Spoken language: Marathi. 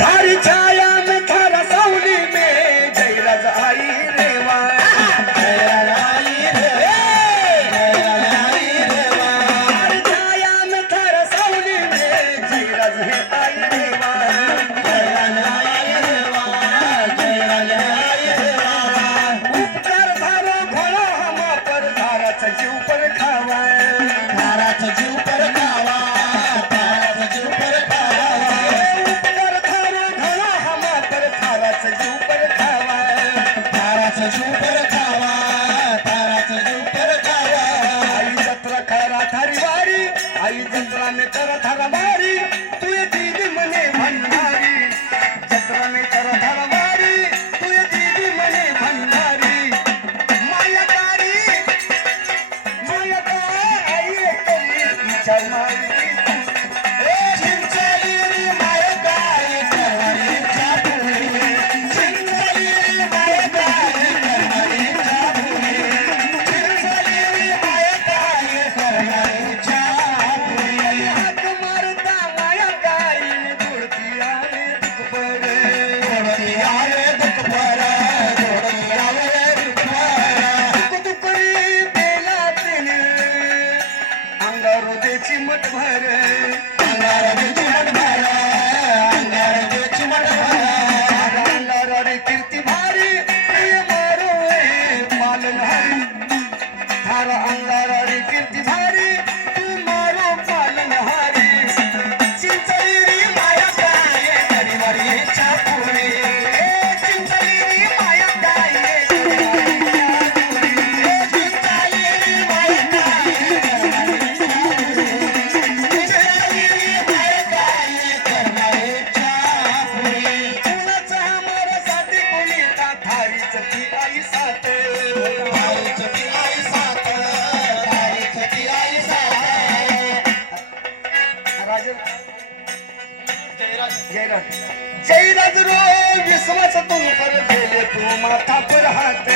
थारी छाया में थारा सावली में जयराज आई रेवा जयराज आई रेवा थारी छाया में थारा सावली में जयराज है आई रेवा जयराज आई रेवा उपकार धारो घोड़ा हम पर धाराचा जीव पर खावा धाराचा जीव पर खावा धाराचा जीव पर खावा उपकार धारो घोड़ा हम पर धाराचा जीव पर खावा धाराचा जीव पर खावा धाराचा जीव पर खावा आई जत्रा करा थारी वारी आई जत्रा में करा थारा मारी तू ये दीदी मने भंडारी जत्रा में करा थारा मारी तू ये दीदी मने भंडारी मायाकारी आई करी तिच्या मारी चिंचली मायाकारी करवरीच्या फुली चिंचली मायाकारी करवरीच्या फुली चिंचली मायाकारी करवरीच्या फुली हाक मारता मायाकारी धुळती आले दुख परे धुळती आले दुख परे धुळती आले दुख परे दुख दुखरी बेला तिने अंगारू देची मठ भर अंगार देची मठ भर अंगार देची मठ भर अंगार रे कीर्ती भारी प्रिय मारो पालन हरी थारा अंगार रे कीर्ती भारी तू मारो पालन हरी चिंचली री माया काय करीवरीच्या फुली चिंचली री माया काय करीवरीच्या फुली चिंचली री माया काय जयराज रो विश्वास तुम पर दिले तू माथा पर हाथ